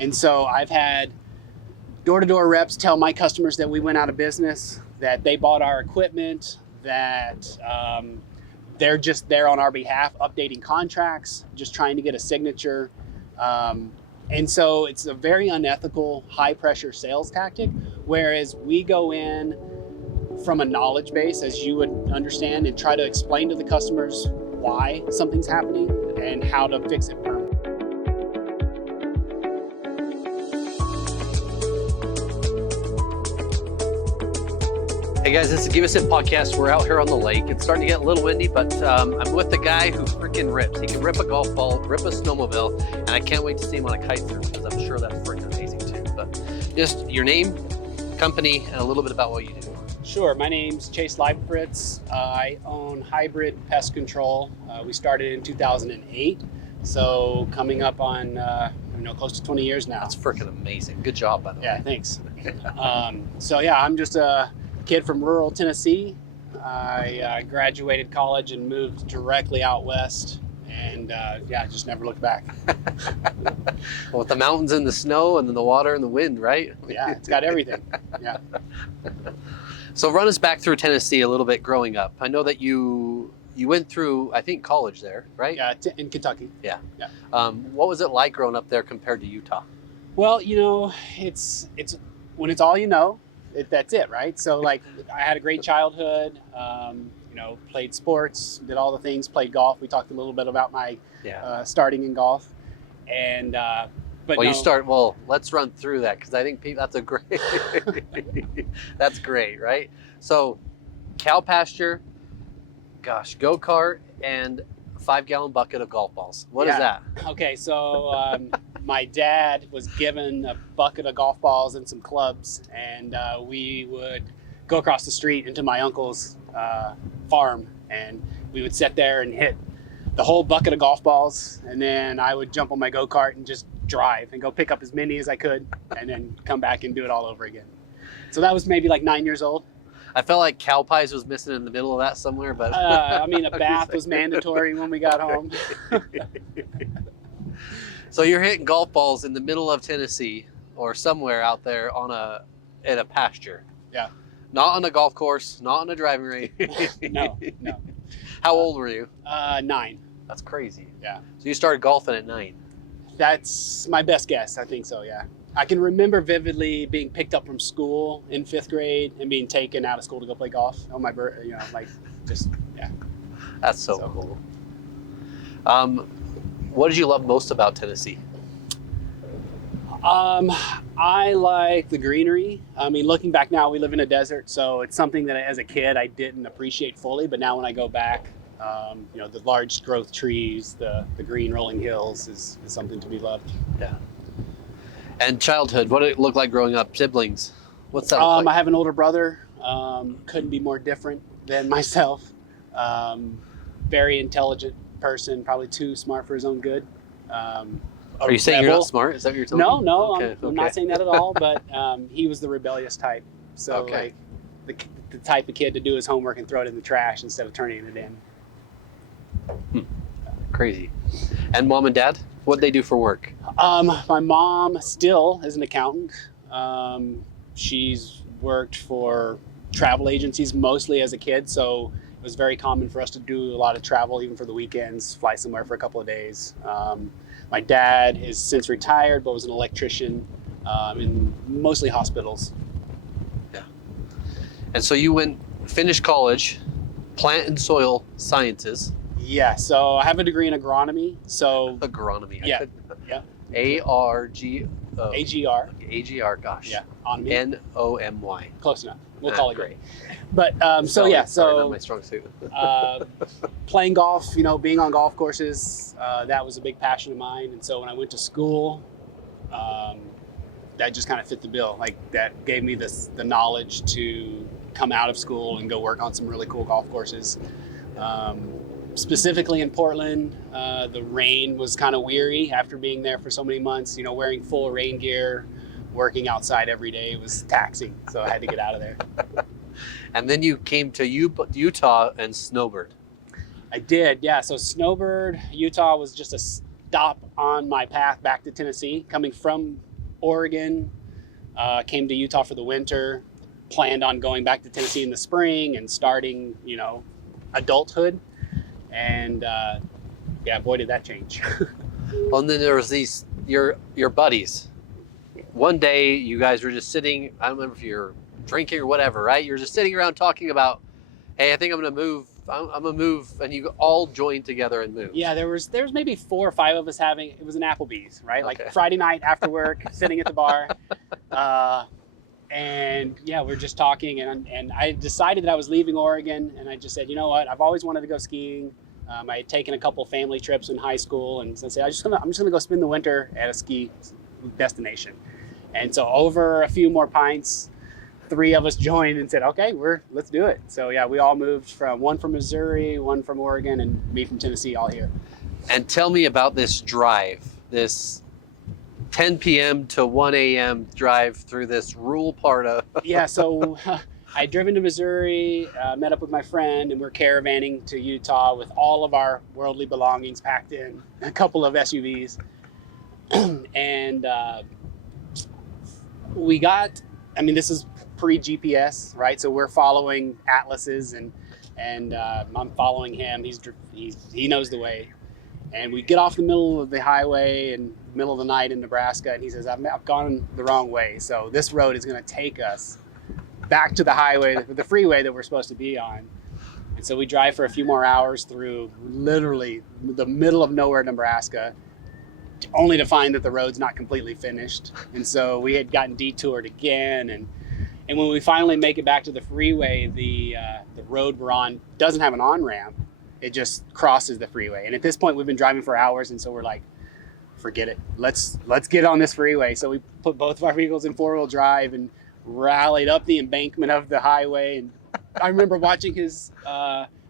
And so I've had door-to-door reps tell my customers that we went out of business, that they bought our equipment, that they're just there on our behalf, updating contracts, just trying to get a signature. And so it's a very unethical, high-pressure sales tactic, whereas we go in from a knowledge base, as you would understand, and try to explain to the customers why something's happening and how to fix it permanently. Hey guys, this is Give Us It podcast. We're out here on the lake. It's starting to get a little windy, but I'm with the guy who freaking rips. He can rip a golf ball, rip a snowmobile, and I can't wait to see him on a kite surf because I'm sure that's freaking amazing too. But just your name, company, and a little bit about what you do. Sure, my name's Leibfritz. I own Hybrid Pest Control. We started in 2008, so coming up on close to 20 years now. That's freaking amazing. Good job, by the way. Yeah, thanks. So yeah, I'm just a kid from rural Tennessee. I graduated college and moved directly out west, and I just never looked back. Well, with the mountains and the snow and then the water and the wind, right? Yeah, it's got everything. Yeah. So run us back through Tennessee a little bit growing up. I know that you went through, I think, college there, right? Yeah, in Kentucky. Yeah. What was it like growing up there compared to Utah? Well, it's when it's all you know, that's it, right? So like I had a great childhood, played sports, did all the things, played golf. We talked a little bit about my starting in golf. And let's run through that because I think that's a great that's great, right? So cow pasture, go-kart, and a 5-gallon bucket of golf balls. What is that? Okay, so my dad was given a bucket of golf balls and some clubs, and we would go across the street into my uncle's farm, and we would sit there and hit the whole bucket of golf balls, and then I would jump on my go-kart and just drive and go pick up as many as I could, and then come back and do it all over again. So that was maybe like 9 years old. I felt like cow pies was missing in the middle of that somewhere, but a bath was mandatory when we got home. So you're hitting golf balls in the middle of Tennessee or somewhere out there in a pasture. Yeah. Not on a golf course, not on a driving range. No. How old were you? 9. That's crazy. Yeah. So you started golfing at 9. That's my best guess. I think so. Yeah. I can remember vividly being picked up from school in 5th grade and being taken out of school to go play golf on my birthday. That's so cool. What did you love most about Tennessee? I like the greenery. I mean, looking back now, we live in a desert, so it's something that as a kid I didn't appreciate fully. But now when I go back, the large growth trees, the green rolling hills is something to be loved. Yeah. And childhood, what did it look like growing up? Siblings, what's that look like? I have an older brother. Couldn't be more different than myself. Very intelligent person, probably too smart for his own good. Are you saying you're not smart? Is that what you're telling me? No, I'm not saying that at all, but he was the rebellious type. So like the type of kid to do his homework and throw it in the trash instead of turning it in. Crazy. And mom and dad, what'd they do for work? My mom still is an accountant. She's worked for travel agencies mostly as a kid, so it was very common for us to do a lot of travel, even for the weekends, fly somewhere for a couple of days. My dad is since retired, but was an electrician in mostly hospitals. Yeah. And so you finished college, plant and soil sciences. Yeah, so I have a degree in agronomy. So agronomy. Yeah. ARG. AGR. AGR. Gosh. Yeah. Onomy. NOMY. Close enough. We'll call it great. But Sorry, not my strong suit. Playing golf, being on golf courses, that was a big passion of mine. And so when I went to school, that just kind of fit the bill. Like that gave me the knowledge to come out of school and go work on some really cool golf courses. Specifically in Portland, the rain was kind of weary after being there for so many months. Wearing full rain gear, working outside every day was taxing, so I had to get out of there. And then you came to Utah and snowbird. I did, yeah. So snowbird, Utah was just a stop on my path back to Tennessee. Coming from Oregon, came to Utah for the winter, planned on going back to Tennessee in the spring and starting, adulthood. And yeah, boy, did that change. Well, and then there was these your buddies. One day you guys were just sitting, I don't remember if you're drinking or whatever, right? You're just sitting around talking about, hey, I think I'm gonna move. I'm gonna move, and you all joined together and moved. Yeah, there was maybe 4 or 5 of us it was an Applebee's, right? Okay. Like Friday night after work, sitting at the bar. And yeah, we're just talking, and I decided that I was leaving Oregon, and I just said, you know what, I've always wanted to go skiing. I had taken a couple family trips in high school, and so I said, I'm just gonna go spend the winter at a ski destination. And so over a few more pints, 3 of us joined and said, okay, let's do it. So yeah, we all moved one from Missouri, one from Oregon, and me from Tennessee, all here. And tell me about this drive, this 10 p.m. to 1 a.m. drive through this rural part of. Yeah, so I'd driven to Missouri, met up with my friend, and we're caravanning to Utah with all of our worldly belongings packed in, a couple of SUVs. And this is pre-GPS, right? So we're following atlases, and I'm following him. He knows the way. And we get off the middle of the highway in the middle of the night in Nebraska, and he says, I've gone the wrong way. So this road is going to take us back to the highway, the freeway that we're supposed to be on. And so we drive for a few more hours through literally the middle of nowhere, Nebraska, only to find that the road's not completely finished. And so we had gotten detoured again. And when we finally make it back to the freeway, the road we're on doesn't have an on-ramp. It just crosses the freeway. And at this point, we've been driving for hours, and so we're like, forget it. Let's get on this freeway. So we put both of our vehicles in 4-wheel drive and rallied up the embankment of the highway. And I remember watching his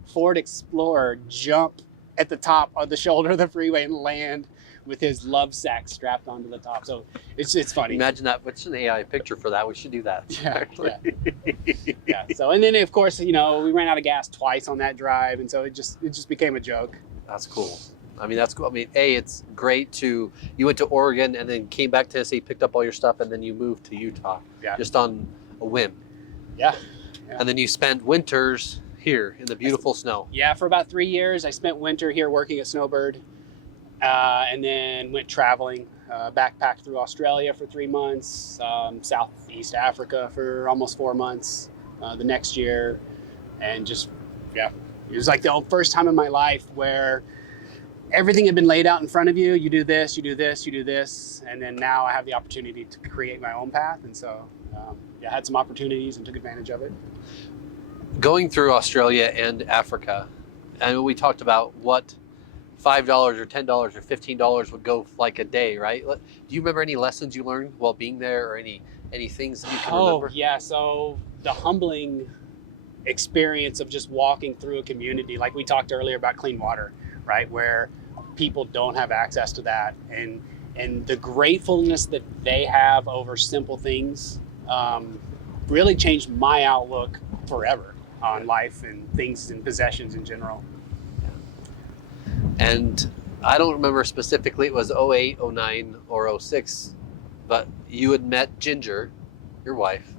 Ford Explorer jump at the top of the shoulder of the freeway and land with his love sack strapped onto the top. So it's funny. Imagine that. What's an AI picture for that? We should do that. Yeah. Yeah. So, and then of course, we ran out of gas twice on that drive, and so it just became a joke. That's cool. That's cool. It's great you went to Oregon and then came back to Tennessee, picked up all your stuff, and then you moved to Utah. Yeah. Just on a whim. Yeah. And then you spent winters here in the beautiful snow. Yeah, for about 3 years, I spent winter here working at Snowbird. And then went traveling, backpacked through Australia for 3 months, Southeast Africa for almost 4 months the next year. And it was like the first time in my life where everything had been laid out in front of you. You do this, you do this, you do this. And then now I have the opportunity to create my own path. And so I had some opportunities and took advantage of it. Going through Australia and Africa, and we talked about what $5 or $10 or $15 would go like a day, right? Do you remember any lessons you learned while being there, or any things that you can remember? Oh, yeah. So the humbling experience of just walking through a community, like we talked earlier about clean water, right? Where people don't have access to that. And the gratefulness that they have over simple things really changed my outlook forever on life and things and possessions in general. And I don't remember specifically, it was 08, 09, or 06, but you had met Ginger, your wife,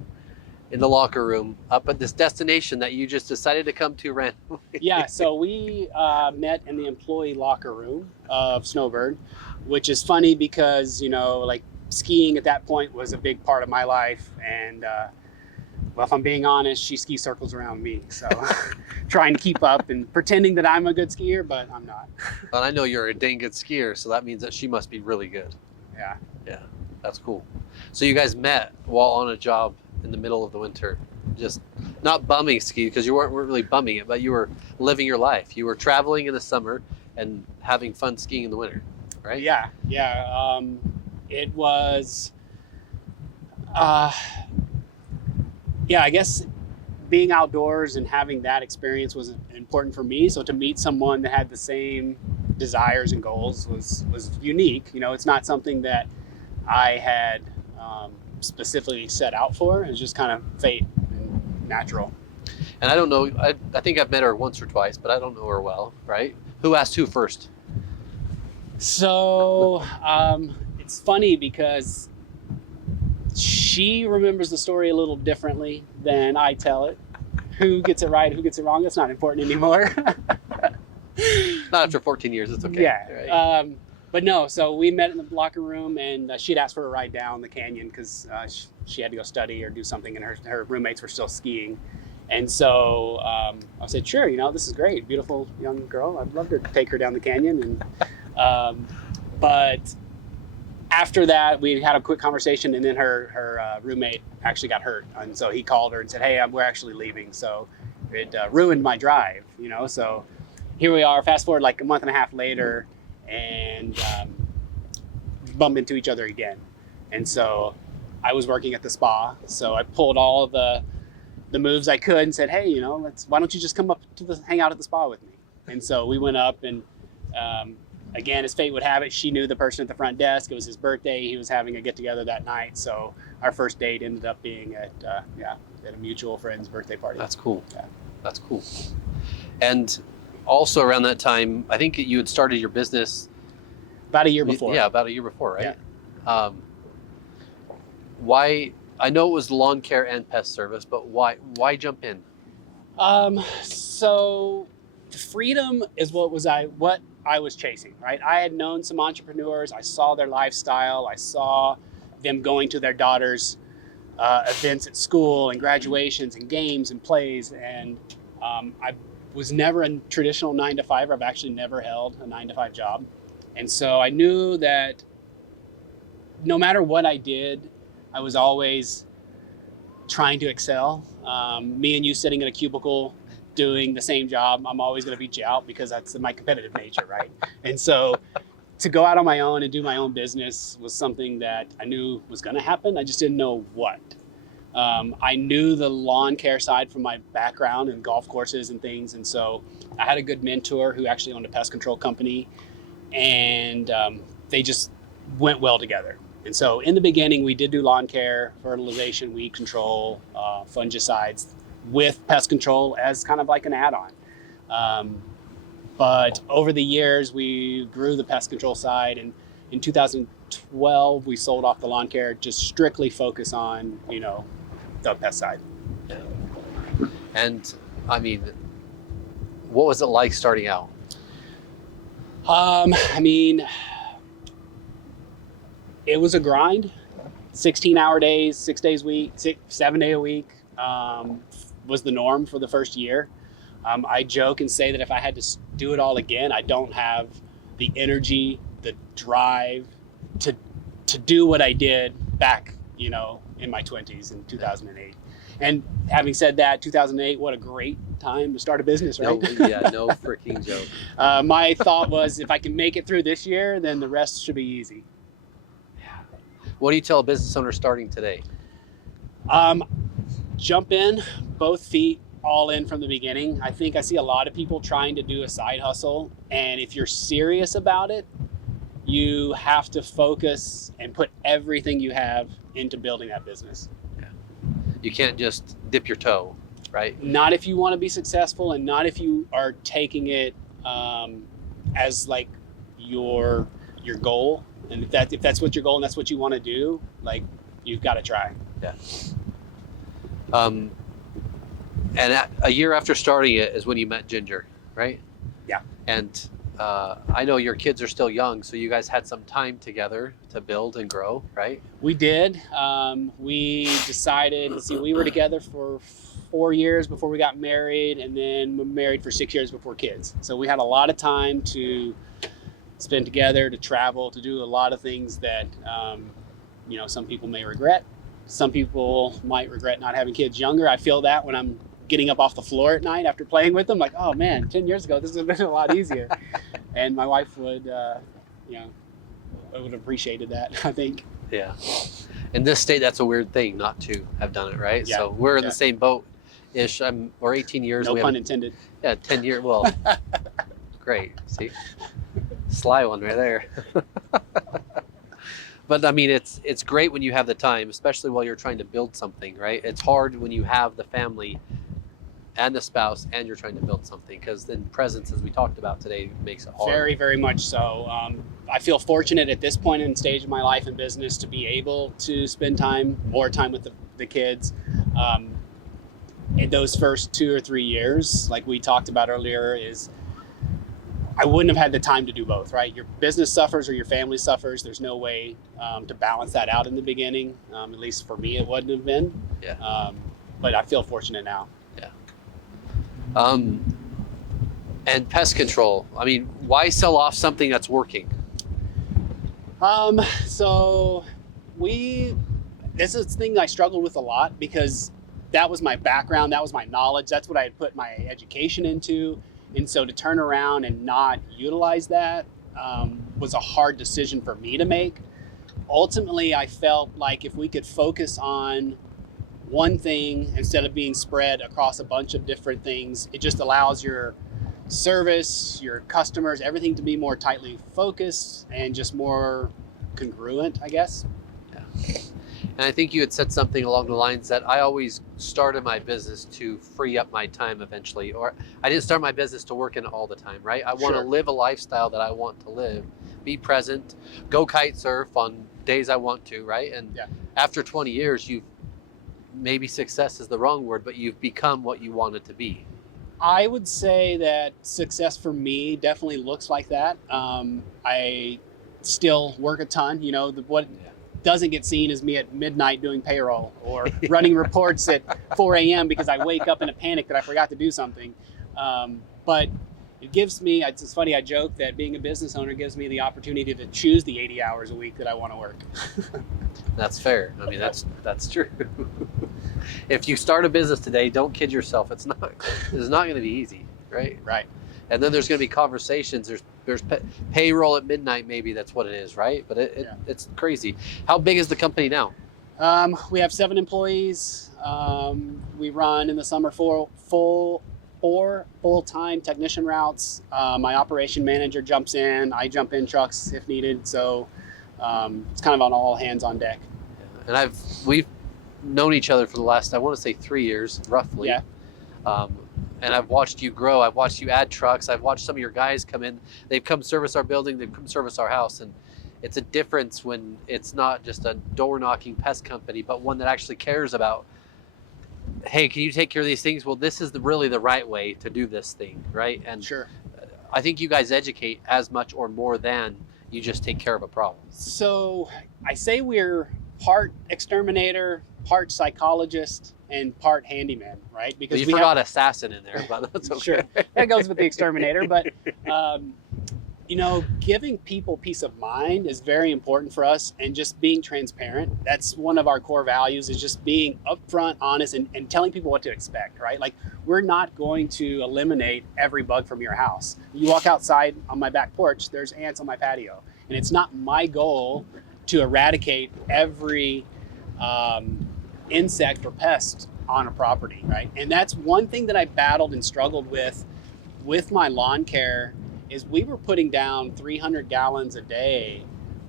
in the locker room up at this destination that you just decided to come to randomly. Yeah, so we met in the employee locker room of Snowbird, which is funny because, skiing at that point was a big part of my life. And well, if I'm being honest, she ski circles around me. So trying to keep up and pretending that I'm a good skier, but I'm not. Well, I know you're a dang good skier, so that means that she must be really good. Yeah. Yeah, that's cool. So you guys met while on a job in the middle of the winter, just not bumming ski, because you weren't really bumming it, but you were living your life. You were traveling in the summer and having fun skiing in the winter, right? Yeah. It was, I guess being outdoors and having that experience was important for me. So to meet someone that had the same desires and goals was unique. It's not something that I had specifically set out for. It was just kind of fate and natural. And I don't know, I think I've met her once or twice, but I don't know her well, right? Who asked who first? So it's funny because She remembers the story a little differently than I tell it. Who gets it right, who gets it wrong, that's not important anymore. Not after 14 years, it's okay. Yeah. Right? But no, so we met in the locker room, and she'd asked for a ride down the canyon because she had to go study or do something, and her roommates were still skiing. And so I said, sure, you know, this is great. Beautiful young girl. I'd love to take her down the canyon. And but after that, we had a quick conversation, and then her roommate actually got hurt. And so he called her and said, hey, we're actually leaving. So it ruined my drive, you know. So here we are, fast forward like a month and a half later, and bump into each other again. And so I was working at the spa, so I pulled all of the moves I could and said, hey, you know, why don't you just come up to hang out at the spa with me? And so we went up, and again, as fate would have it, she knew the person at the front desk. It was his birthday. He was having a get together that night. So our first date ended up being at a mutual friend's birthday party. That's cool. Yeah. That's cool. And also around that time, I think you had started your business about a year before. Yeah, about a year before, right? Yeah. Why? I know it was lawn care and pest service, but why jump in? So freedom is what I was chasing, right? I had known some entrepreneurs. I saw their lifestyle. I saw them going to their daughters' events at school and graduations and games and plays. And I was never a traditional 9-to-5. I've actually never held a 9-to-5 job. And so I knew that no matter what I did, I was always trying to excel. Me and you sitting in a cubicle doing the same job, I'm always going to beat you out because that's my competitive nature, right? And so to go out on my own and do my own business was something that I knew was going to happen. I just didn't know what. I knew the lawn care side from my background and golf courses and things. And so I had a good mentor who actually owned a pest control company, and they just went well together. And so in the beginning, we did do lawn care, fertilization, weed control, fungicides with pest control as kind of like an add-on. But over the years, we grew the pest control side, and in 2012, we sold off the lawn care, just strictly focus on, you know, the pest side. Yeah. And I mean, what was it like starting out? I mean, it was a grind. 16-hour days, 6 days a week, 7 day a week was the norm for the first year. I joke and say that if I had to do it all again, I don't have the energy, the drive to do what I did back, you know, in my 20s in 2008. And having said that, 2008, what a great time to start a business, right? No freaking joke. My thought was, if I can make it through this year, then the rest should be easy. What do you tell a business owner starting today? Jump in, both feet, all in from the beginning. I think I see a lot of people trying to do a side hustle, and if you're serious about it, you have to focus and put everything you have into building that business. Yeah. You can't just dip your toe, right? Not if you want to be successful, and not if you are taking it as like your goal. And if that's what your goal and that's what you want to do, like, you've got to try. Yeah. And a year after starting it is when you met Ginger, right? Yeah. And I know your kids are still young, so you guys had some time together to build and grow, right? We did. We decided, we were together for 4 years before we got married, and then we were married for 6 years before kids. So we had a lot of time to spend together, to travel, to do a lot of things that, you know, some people may regret. Some people might regret not having kids younger. I feel that when I'm getting up off the floor at night after playing with them, like, oh man, 10 years ago, this would have been a lot easier. And my wife would, you know, would have appreciated that, I think. Yeah. In this state, that's a weird thing not to have done it, right? Yeah. So we're in the same boat-ish. We're 18 years. No pun intended. Yeah, 10 years. Well, great. See? Sly one right there. But I mean, it's great when you have the time, especially while you're trying to build something, right? It's hard when you have the family and the spouse, and you're trying to build something, because then presence, as we talked about today, makes it hard. Very, very much so. I feel fortunate at this point in stage of my life and business to be able to spend more time with the kids. In those first 2 or 3 years, like we talked about earlier, I wouldn't have had the time to do both, right? Your business suffers or your family suffers. There's no way to balance that out in the beginning. At least for me, it wouldn't have been. Yeah. But I feel fortunate now. Yeah. And pest control. I mean, why sell off something that's working? So this is the thing I struggled with a lot, because that was my background, that was my knowledge, that's what I had put my education into. And so to turn around and not utilize that was a hard decision for me to make. Ultimately, I felt like if we could focus on one thing instead of being spread across a bunch of different things, it just allows your service, your customers, everything to be more tightly focused and just more congruent, I guess. Yeah. And I think you had said something along the lines that I always started my business to free up my time eventually, or I didn't start my business to work in it all the time, right? I want to live a lifestyle that I want to live, be present, go kite surf on days I want to, right? And after 20 years, maybe success is the wrong word, but you've become what you wanted to be. I would say that success for me definitely looks like that. I still work a ton, what doesn't get seen is me at midnight doing payroll or running reports at 4 a.m. because I wake up in a panic that I forgot to do something. But it gives me, it's funny, I joke that being a business owner gives me the opportunity to choose the 80 hours a week that I want to work. That's fair. I mean, that's true. If you start a business today, don't kid yourself. It's not going to be easy, right? Right. And then there's going to be conversations. There's payroll at midnight, maybe that's what it is, right? But it's crazy. How big is the company now? We have 7 employees. We run in the summer 4 full-time technician routes. My operation manager jumps in. I jump in trucks if needed. So it's kind of on all hands on deck. Yeah. And we've known each other for the last, I want to say 3 years, roughly. Yeah. And I've watched you grow. I've watched you add trucks. I've watched some of your guys come in. They've come service our building. They've come service our house. And it's a difference when it's not just a door-knocking pest company, but one that actually cares about, hey, can you take care of these things? Well, this is really the right way to do this thing, right? And sure. I think you guys educate as much or more than you just take care of a problem. So I say we're part exterminator, part psychologist, and part handyman, right? Because you forgot assassin in there, but that's okay. Sure, that goes with the exterminator. But giving people peace of mind is very important for us, and just being transparent. That's one of our core values, is just being upfront, honest, and telling people what to expect, right? Like, we're not going to eliminate every bug from your house. You walk outside on my back porch, there's ants on my patio, and it's not my goal to eradicate every insect or pest on a property, right? And that's one thing that I battled and struggled with my lawn care, is we were putting down 300 gallons a day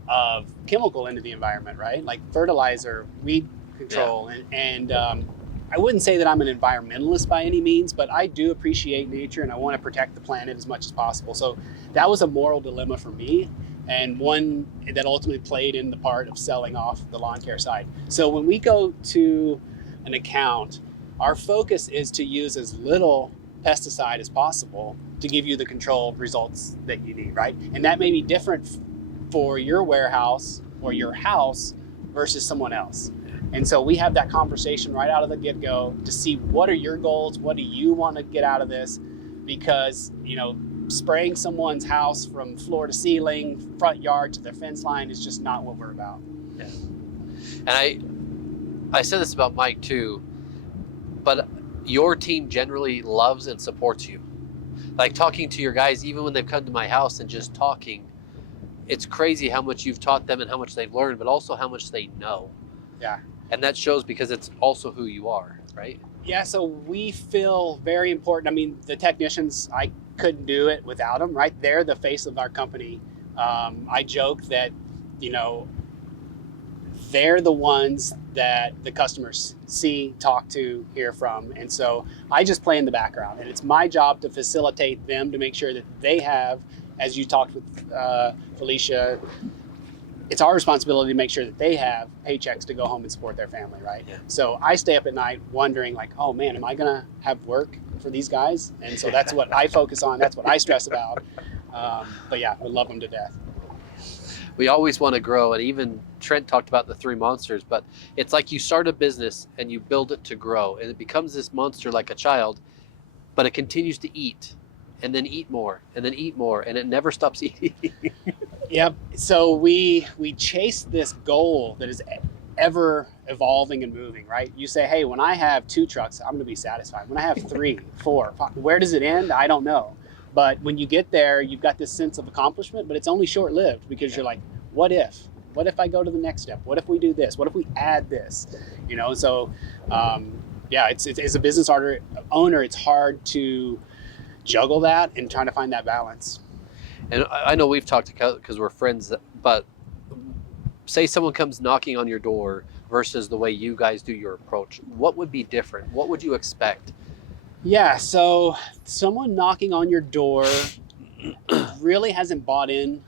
of chemical into the environment, right? Like fertilizer, weed control. Yeah. And I wouldn't say that I'm an environmentalist by any means, but I do appreciate nature and I want to protect the planet as much as possible. So that was a moral dilemma for me, and one that ultimately played in the part of selling off the lawn care side. So when we go to an account, our focus is to use as little pesticide as possible to give you the control results that you need, right? And that may be different for your warehouse or your house versus someone else. And so we have that conversation right out of the get-go to see, what are your goals? What do you want to get out of this? Because, spraying someone's house from floor to ceiling, front yard to their fence line is just not what we're about. Yeah. And I said this about Mike too, but your team generally loves and supports you. Like, talking to your guys, even when they've come to my house and just talking, it's crazy how much you've taught them and how much they've learned, but also how much they know. Yeah. And that shows because it's also who you are, right? Yeah, so we feel very important. I mean, the technicians, I couldn't do it without them, right? They're the face of our company. I joke that, they're the ones that the customers see, talk to, hear from. And so I just play in the background, and it's my job to facilitate them to make sure that they have, as you talked with Felicia, it's our responsibility to make sure that they have paychecks to go home and support their family, right? Yeah. So I stay up at night wondering like, oh man, am I gonna have work for these guys? And so that's what I focus on. That's what I stress about. But yeah, we love them to death. We always want to grow, and even Trent talked about the 3 monsters, but it's like you start a business and you build it to grow, and it becomes this monster like a child, but it continues to eat and then eat more and then eat more, and it never stops eating. Yep. So we chase this goal that is ever evolving and moving, right? You say, hey, when I have 2 trucks, I'm going to be satisfied. When I have 3, 4, 5, where does it end? I don't know. But when you get there, you've got this sense of accomplishment, but it's only short-lived because you're like, what if? What if I go to the next step? What if we do this? What if we add this? You know, so yeah, it's as a business owner, it's hard to juggle that and trying to find that balance. And I know we've talked because we're friends, but say someone comes knocking on your door versus the way you guys do your approach. What would be different? What would you expect? Yeah, so someone knocking on your door really hasn't bought in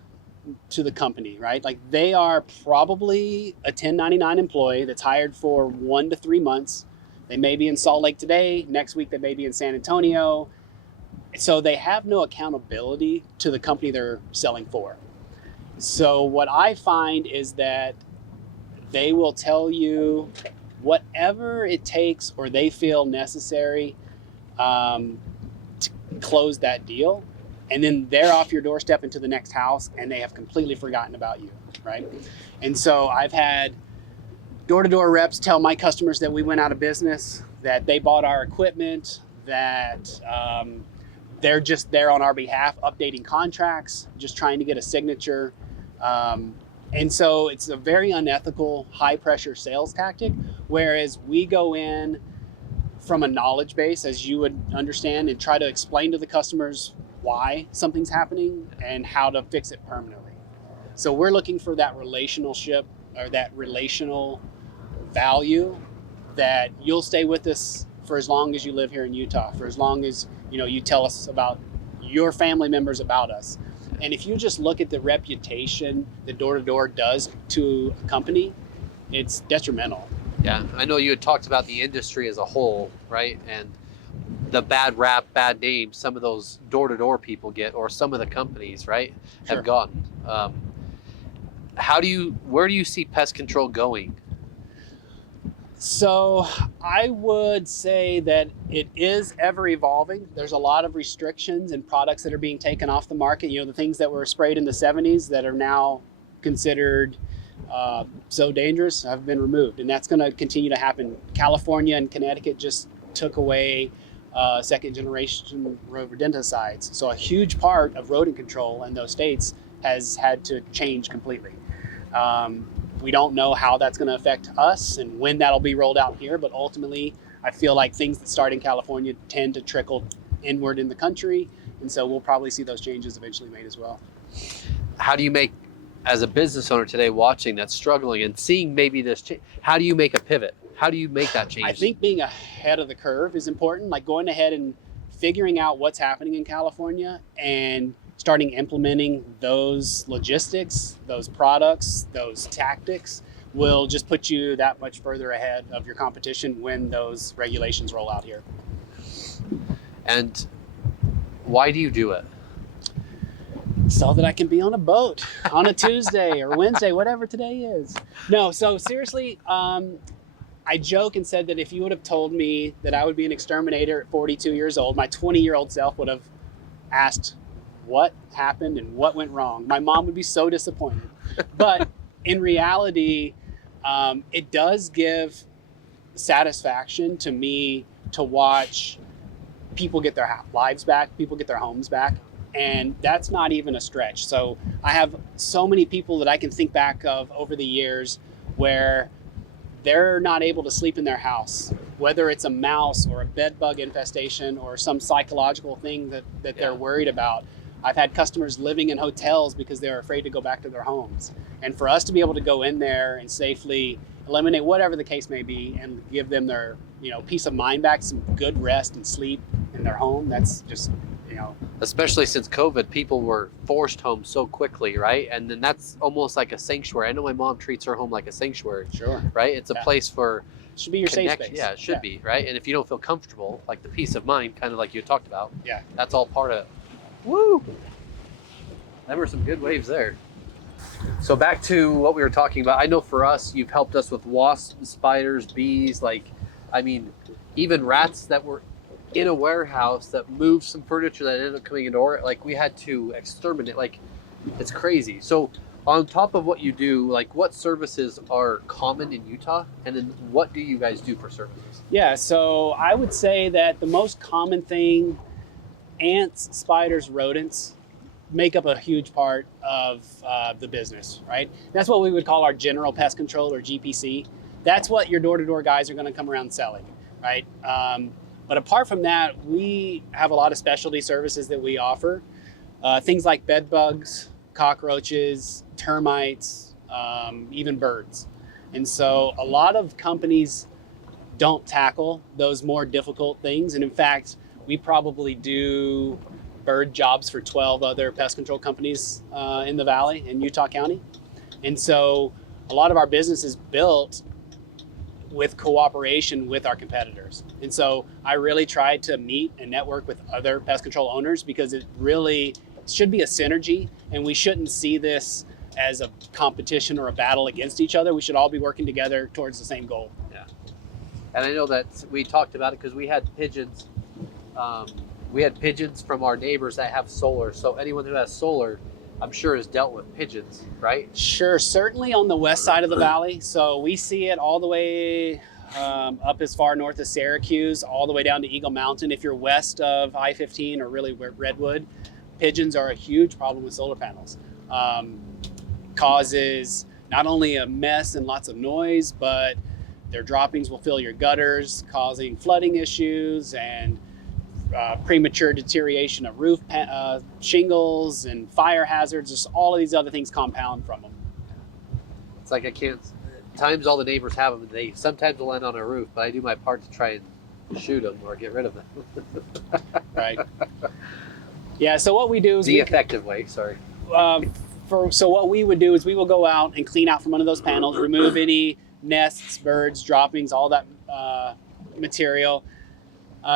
to the company, right? Like they are probably a 1099 employee that's hired for 1 to 3 months. They may be in Salt Lake today. Next week, they may be in San Antonio. So they have no accountability to the company they're selling for. So what I find is that they will tell you whatever it takes or they feel necessary to close that deal, and then they're off your doorstep into the next house and they have completely forgotten about you, right? And so I've had door-to-door reps tell my customers that we went out of business, that they bought our equipment, that they're just there on our behalf updating contracts, just trying to get a signature. And so it's a very unethical, high-pressure sales tactic, whereas we go in from a knowledge base, as you would understand, and try to explain to the customers why something's happening and how to fix it permanently. So we're looking for that relationship or that relational value that you'll stay with us for as long as you live here in Utah, for as long as you tell us about your family members about us. And if you just look at the reputation that door-to-door does to a company, it's detrimental. Yeah, I know you had talked about the industry as a whole, right? And the bad rap, bad name some of those door-to-door people get, or some of the companies, right, Sure. have gotten. Where do you see pest control going? So I would say that it is ever evolving. There's a lot of restrictions and products that are being taken off the market. The things that were sprayed in the 70s that are now considered so dangerous have been removed, and that's going to continue to happen. California and Connecticut just took away second generation rodenticides. So a huge part of rodent control in those states has had to change completely. We don't know how that's going to affect us and when that'll be rolled out here, but ultimately I feel like things that start in California tend to trickle inward in the country, and so we'll probably see those changes eventually made as well. How do you make, as a business owner today watching that's struggling and seeing maybe this change, how do you make a pivot? How do you make that change? I think being ahead of the curve is important, like going ahead and figuring out what's happening in California and starting implementing those logistics, those products, those tactics will just put you that much further ahead of your competition when those regulations roll out here. And why do you do it? So that I can be on a boat on a Tuesday or Wednesday, whatever today is. No, so seriously, I joke and said that if you would have told me that I would be an exterminator at 42 years old, my 20-year-old self would have asked what happened and what went wrong. My mom would be so disappointed. But in reality, it does give satisfaction to me to watch people get their lives back, people get their homes back. And that's not even a stretch. So I have so many people that I can think back of over the years where they're not able to sleep in their house, whether it's a mouse or a bed bug infestation or some psychological thing that they're worried about. I've had customers living in hotels because they're afraid to go back to their homes. And for us to be able to go in there and safely eliminate whatever the case may be and give them their, peace of mind back, some good rest and sleep in their home, that's just, Especially since COVID, people were forced home so quickly, right? And then that's almost like a sanctuary. I know my mom treats her home like a sanctuary. Sure. Right? It's a place for should be your safe space. Yeah, it should be, right? And if you don't feel comfortable, like the peace of mind, kind of like you talked about, that's all part of it. Woo! There were some good waves there. So back to what we were talking about. I know for us, you've helped us with wasps, spiders, bees, even rats that were in a warehouse that moved some furniture that ended up coming indoor. Like we had to exterminate, it's crazy. So on top of what you do, what services are common in Utah? And then what do you guys do for services? Yeah, so I would say that the most common thing, ants, spiders, rodents, make up a huge part of the business, right? That's what we would call our general pest control, or GPC. That's what your door-to-door guys are going to come around selling, right? But apart from that, we have a lot of specialty services that we offer. Things like bed bugs, cockroaches, termites, even birds. And so a lot of companies don't tackle those more difficult things. And in fact, we probably do bird jobs for 12 other pest control companies in the Valley, in Utah County. And so a lot of our business is built with cooperation with our competitors. And so I really try to meet and network with other pest control owners, because it really should be a synergy, and we shouldn't see this as a competition or a battle against each other. We should all be working together towards the same goal. Yeah. And I know that we talked about it because we had pigeons. We had pigeons from our neighbors that have solar. So anyone who has solar, I'm sure, has dealt with pigeons, right? Sure, certainly on the west side of the valley. So we see it all the way up as far north as Syracuse, all the way down to Eagle Mountain. If you're west of I-15 or really Redwood, pigeons are a huge problem with solar panels. Causes not only a mess and lots of noise, but their droppings will fill your gutters, causing flooding issues and premature deterioration of roof shingles and fire hazards. Just all of these other things compound from them. It's like times all the neighbors have them, and they sometimes will land on a roof, but I do my part to try and shoot them or get rid of them. Right. Yeah, so what we do is effective way, sorry. So what we would do is we will go out and clean out from under those panels, remove any nests, birds, droppings, all that material.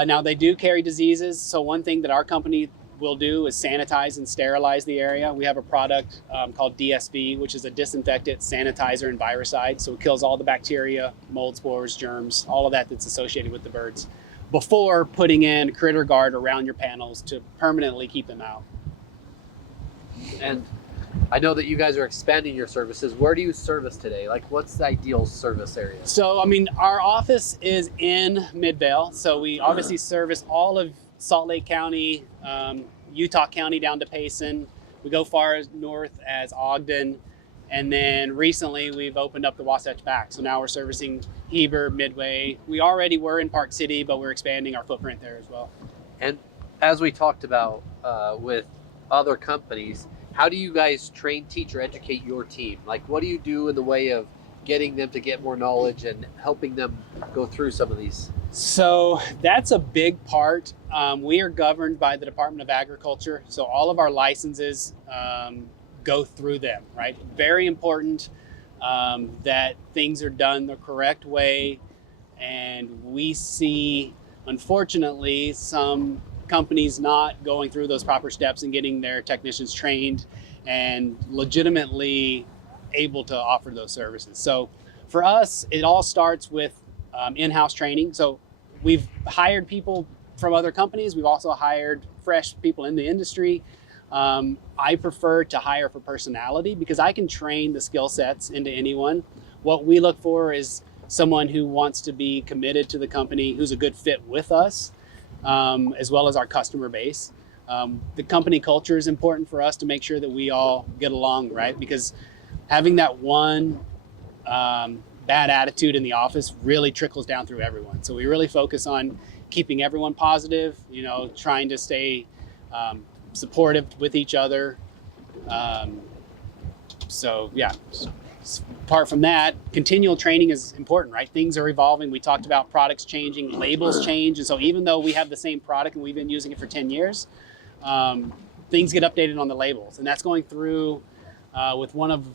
Now they do carry diseases, so one thing that our company will do is sanitize and sterilize the area. We have a product called DSV, which is a disinfectant, sanitizer, and viricide. So it kills all the bacteria, mold spores, germs, all of that that's associated with the birds, before putting in critter guard around your panels to permanently keep them out. And I know that you guys are expanding your services. Where do you service today? What's the ideal service area? So, our office is in Midvale. So we obviously service all of Salt Lake County, Utah County down to Payson. We go far as north as Ogden. And then recently we've opened up the Wasatch back. So now we're servicing Heber, Midway. We already were in Park City, but we're expanding our footprint there as well. And as we talked about with other companies, how do you guys train, teach, or educate your team? What do you do in the way of getting them to get more knowledge and helping them go through some of these? So that's a big part. We are governed by the Department of Agriculture. So all of our licenses go through them, right? Very important that things are done the correct way. And we see, unfortunately, some companies not going through those proper steps and getting their technicians trained and legitimately able to offer those services. So for us, it all starts with in-house training. So we've hired people from other companies. We've also hired fresh people in the industry. I prefer to hire for personality because I can train the skill sets into anyone. What we look for is someone who wants to be committed to the company, who's a good fit with us, as well as our customer base. The company culture is important for us to make sure that we all get along, right? Because having that one bad attitude in the office really trickles down through everyone. So we really focus on keeping everyone positive, trying to stay supportive with each other. So yeah, apart from that, continual training is important, right? Things are evolving. We talked about products changing, labels change. And so even though we have the same product and we've been using it for 10 years, things get updated on the labels. And that's going through with one of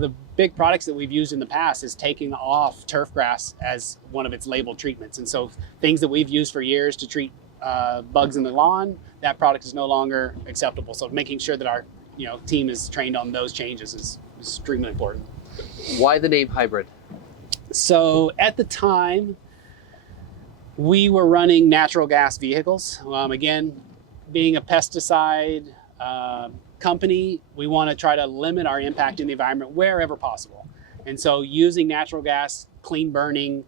the big products that we've used in the past is taking off turf grass as one of its labeled treatments. And so things that we've used for years to treat bugs in the lawn, that product is no longer acceptable. So making sure that our team is trained on those changes is extremely important. Why the name Hybrid? So at the time, we were running natural gas vehicles. Again, being a pesticide company, we want to try to limit our impact in the environment wherever possible. And so using natural gas, clean burning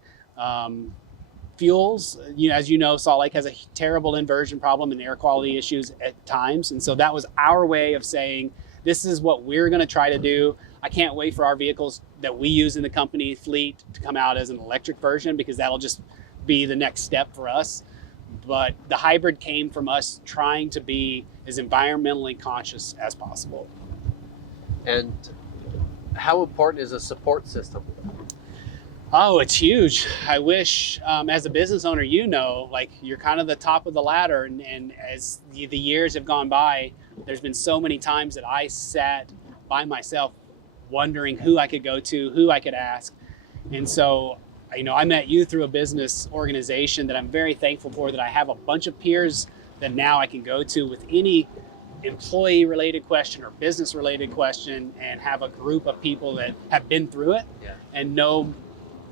fuels, as you know, Salt Lake has a terrible inversion problem and air quality issues at times. And so that was our way of saying, this is what we're going to try to do. I can't wait for our vehicles that we use in the company fleet to come out as an electric version, because that'll just be the next step for us. But the hybrid came from us trying to be as environmentally conscious as possible. And how important is a support system? Oh, it's huge. I wish, as a business owner, like you're kind of the top of the ladder. And as the years have gone by, there's been so many times that I sat by myself wondering who I could go to, who I could ask. And so, I met you through a business organization that I'm very thankful for, that I have a bunch of peers that now I can go to with any employee related question or business related question, and have a group of people that have been through it and know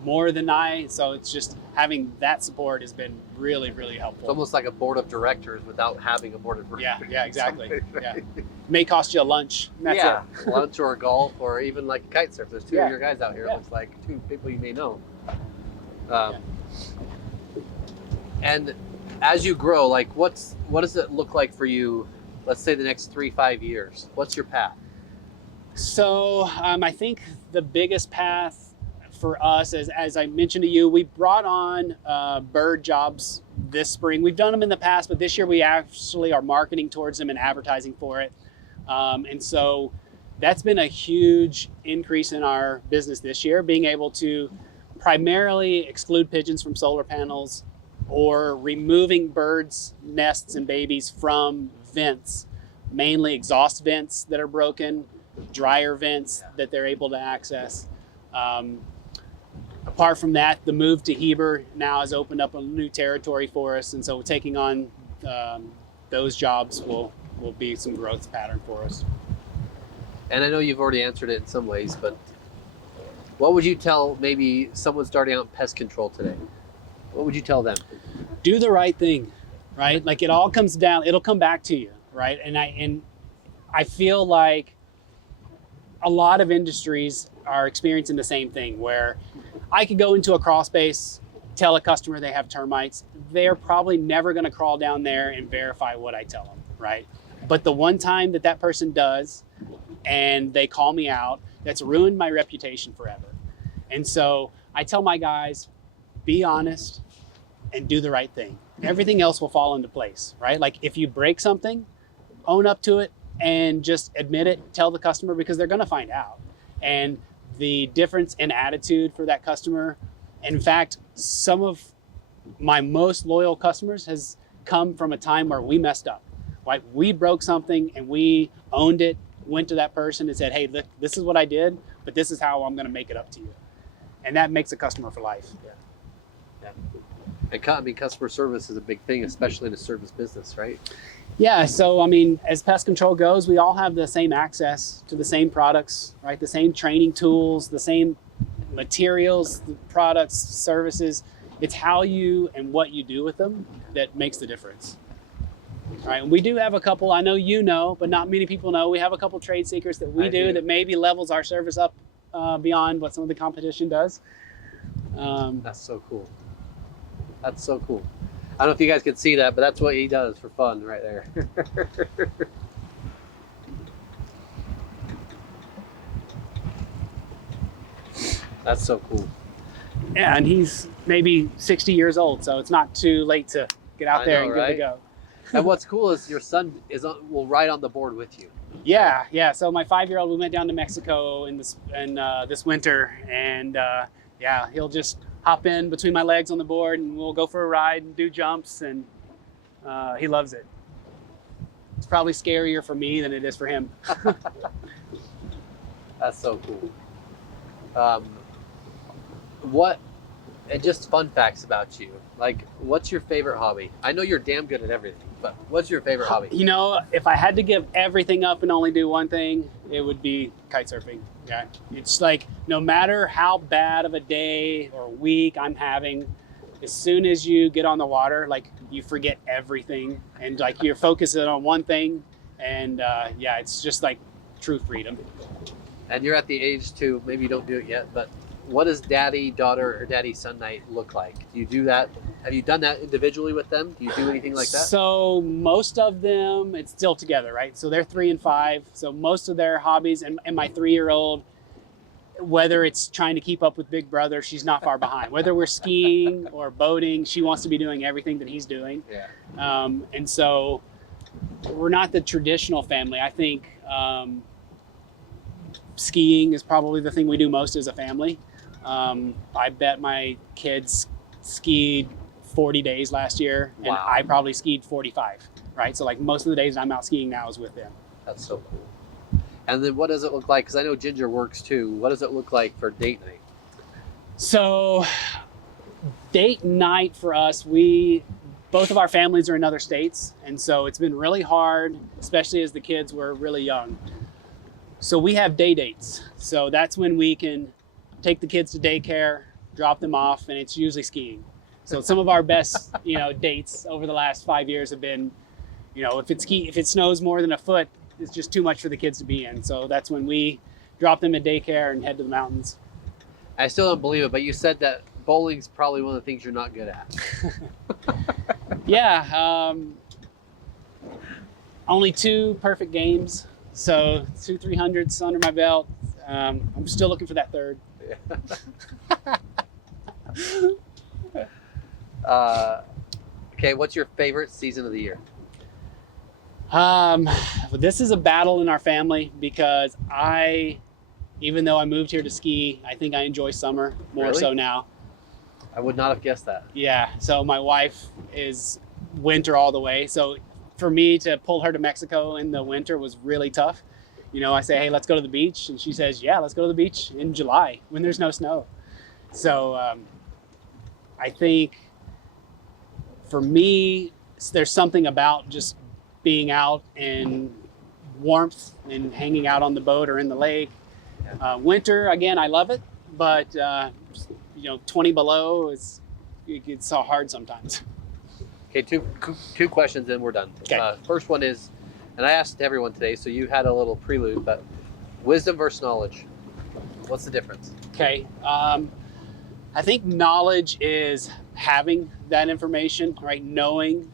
more than I. So it's just having that support has been really, really helpful. It's almost like a board of directors without having a board of directors. Yeah, exactly. Yeah. It may cost you a lunch. That's it. Lunch or golf or even like kite surf. There's two of your guys out here. Yeah. It looks like two people you may know. And as you grow, like what does it look like for you? Let's say the next 3-5 years. What's your path? So I think the biggest path for us, as I mentioned to you, we brought on bird jobs this spring. We've done them in the past, but this year we actually are marketing towards them and advertising for it. And so that's been a huge increase in our business this year, being able to primarily exclude pigeons from solar panels, or removing birds' nests and babies from vents, mainly exhaust vents that are broken, dryer vents that they're able to access. Apart from that, the move to Heber now has opened up a new territory for us, and so taking on those jobs will be some growth pattern for us. And I know you've already answered it in some ways, but what would you tell maybe someone starting out in pest control today? What would you tell them? Do the right thing, right? Like it all comes down, it'll come back to you, right? And I feel like a lot of industries are experiencing the same thing, where I could go into a crawl space, tell a customer they have termites. They're probably never going to crawl down there and verify what I tell them, right? But the one time that person does, and they call me out, that's ruined my reputation forever. And so I tell my guys, be honest and do the right thing. Everything else will fall into place, right? Like if you break something, own up to it and just admit it, tell the customer, because they're going to find out. And the difference in attitude for that customer, in fact, some of my most loyal customers has come from a time where we messed up. Like we broke something and we owned it, went to that person and said, hey, look, this is what I did, but this is how I'm going to make it up to you. And that makes a customer for life. And customer service is a big thing, especially in a service business, right? Yeah, so as pest control goes, we all have the same access to the same products, right? The same training tools, the same materials, the products, services. It's how you and what you do with them that makes the difference. Right, and we do have a couple, I know you know, but not many people know, we have a couple trade secrets that we do that maybe levels our service up beyond what some of the competition does. That's so cool. That's so cool. I don't know if you guys can see that, but that's what he does for fun right there. That's so cool. Yeah, and he's maybe 60 years old, so it's not too late to get out there and good to go. And what's cool is your son will ride on the board with you. Yeah. So my 5-year-old, we went down to Mexico this winter, and yeah, he'll just hop in between my legs on the board, and we'll go for a ride and do jumps, and he loves it. It's probably scarier for me than it is for him. That's so cool. And just fun facts about you. Like, what's your favorite hobby? I know you're damn good at everything, but what's your favorite hobby? You know, if I had to give everything up and only do one thing, it would be kite surfing. Yeah. It's like, no matter how bad of a day or week I'm having, as soon as you get on the water, like, you forget everything, and like you're focusing on one thing, and yeah, it's just like true freedom. And you're at the age to, maybe you don't do it yet, but what does daddy-daughter or daddy-son night look like? Do you do that? Have you done that individually with them? Do you do anything like that? So most of them, it's still together, right? So they're 3 and 5. So most of their hobbies, and my 3-year-old, whether it's trying to keep up with Big Brother, she's not far behind. Whether we're skiing or boating, she wants to be doing everything that he's doing. Yeah. And so we're not the traditional family. I think skiing is probably the thing we do most as a family. I bet my kids skied 40 days last year, and Wow. I probably skied 45, right? So like most of the days I'm out skiing now is with them. That's so cool. And then what does it look like? Because I know Ginger works too. What does it look like for date night? So date night for us, both of our families are in other states, and so it's been really hard, especially as the kids were really young. So we have day dates. So that's when we can take the kids to daycare, drop them off, and it's usually skiing. So some of our best, dates over the last 5 years have been, if it snows more than a foot, it's just too much for the kids to be in. So that's when we drop them at daycare and head to the mountains. I still don't believe it, but you said that bowling's probably one of the things you're not good at. Yeah, only 2 perfect games. So 2 300s under my belt. I'm still looking for that third. Okay, what's your favorite season of the year? This is a battle in our family because even though I moved here to ski, I think I enjoy summer more Really? so now. I would not have guessed that. Yeah, so my wife is winter all the way. So for me to pull her to Mexico in the winter was really tough. I say, hey, let's go to the beach. And she says, yeah, let's go to the beach in July when there's no snow. So I think for me, there's something about just being out in warmth and hanging out on the boat or in the lake. Winter, again, I love it, but 20 below, it gets so hard sometimes. Okay, two questions, then we're done. Okay. First one is, and I asked everyone today, so you had a little prelude, but wisdom versus knowledge. What's the difference? Okay. I think knowledge is having that information, right? Knowing,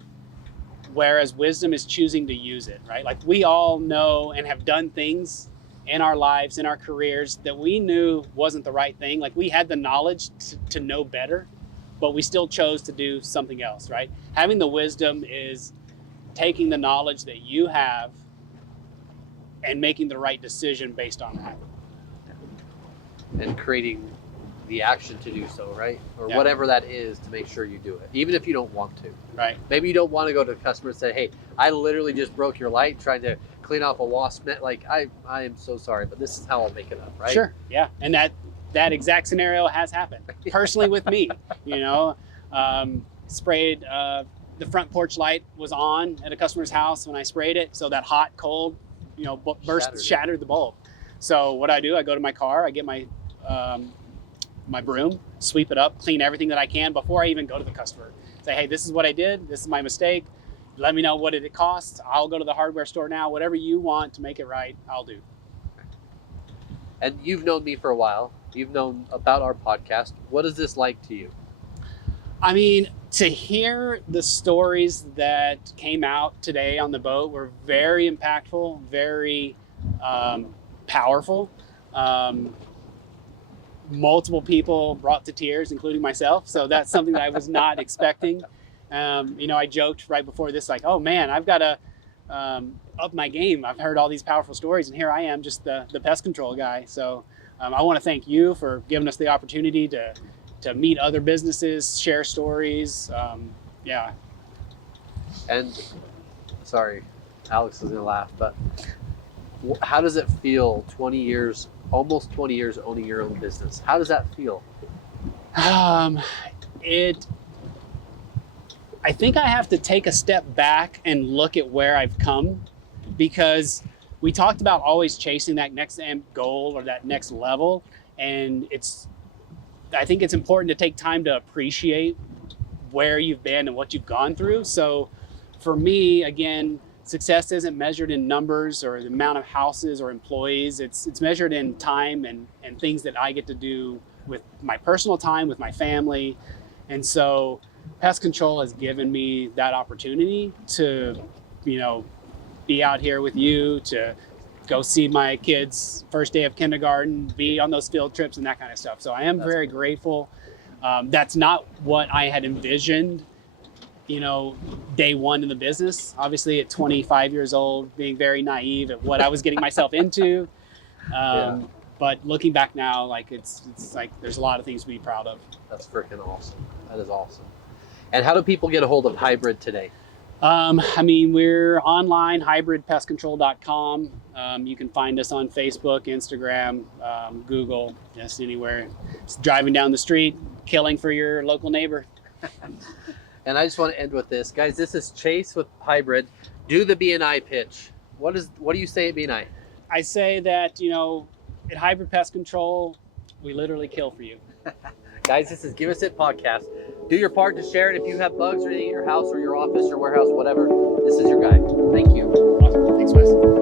whereas wisdom is choosing to use it, right? Like we all know and have done things in our lives, in our careers that we knew wasn't the right thing. Like we had the knowledge to know better, but we still chose to do something else, right? Having the wisdom is taking the knowledge that you have and making the right decision based on that. And creating the action to do so, right? Or Yeah. whatever that is to make sure you do it, even if you don't want to. Right. Maybe you don't want to go to the customer and say, hey, I literally just broke your light trying to clean off a wasp net. Like, I am so sorry, but this is how I'll make it up, right? Sure. Yeah. And that exact scenario has happened personally with me. Sprayed the front porch light was on at a customer's house when I sprayed it, so that hot cold shattered the bulb. So what I do, I go to my car, I get my my broom, sweep it up, clean everything that I can before I even go to the customer. Say, hey, this is what I did, this is my mistake, let me know what it costs, I'll go to the hardware store now, whatever you want to make it right, I'll do. And you've known me for a while, you've known about our podcast. What is this like to you? I mean, to hear the stories that came out today on the boat were very impactful, very powerful. Multiple people brought to tears, including myself. So that's something that I was not expecting. I joked right before this, like, oh man, I've got to up my game. I've heard all these powerful stories, and here I am, just the pest control guy. So I want to thank you for giving us the opportunity to meet other businesses, share stories. Yeah. And sorry, Alex is gonna laugh, but how does it feel 20 years, almost 20 years owning your own business? How does that feel? I think I have to take a step back and look at where I've come, because we talked about always chasing that next goal or that next level. And I think it's important to take time to appreciate where you've been and what you've gone through. So for me, again, success isn't measured in numbers or the amount of houses or employees. It's measured in time and things that I get to do with my personal time, with my family. And so pest control has given me that opportunity to, be out here with you, to go see my kids' first day of kindergarten, be on those field trips and that kind of stuff. So I am very grateful. That's not what I had envisioned, day one in the business. Obviously at 25 years old, being very naive at what I was getting myself into. But looking back now, like it's like there's a lot of things to be proud of. That's freaking awesome. That is awesome. And how do people get a hold of Hybrid today? We're online, hybridpestcontrol.com. You can find us on Facebook, Instagram, Google, just anywhere. Just driving down the street, killing for your local neighbor. And I just want to end with this. Guys, this is Chase with Hybrid. Do the B&I pitch. What do you say at B&I? I say that, at Hybrid Pest Control, we literally kill for you. Guys, this is Give Us It Podcast. Do your part to share it. If you have bugs or anything at your house or your office or warehouse, whatever, this is your guy. Thank you. Awesome. Thanks, Wes.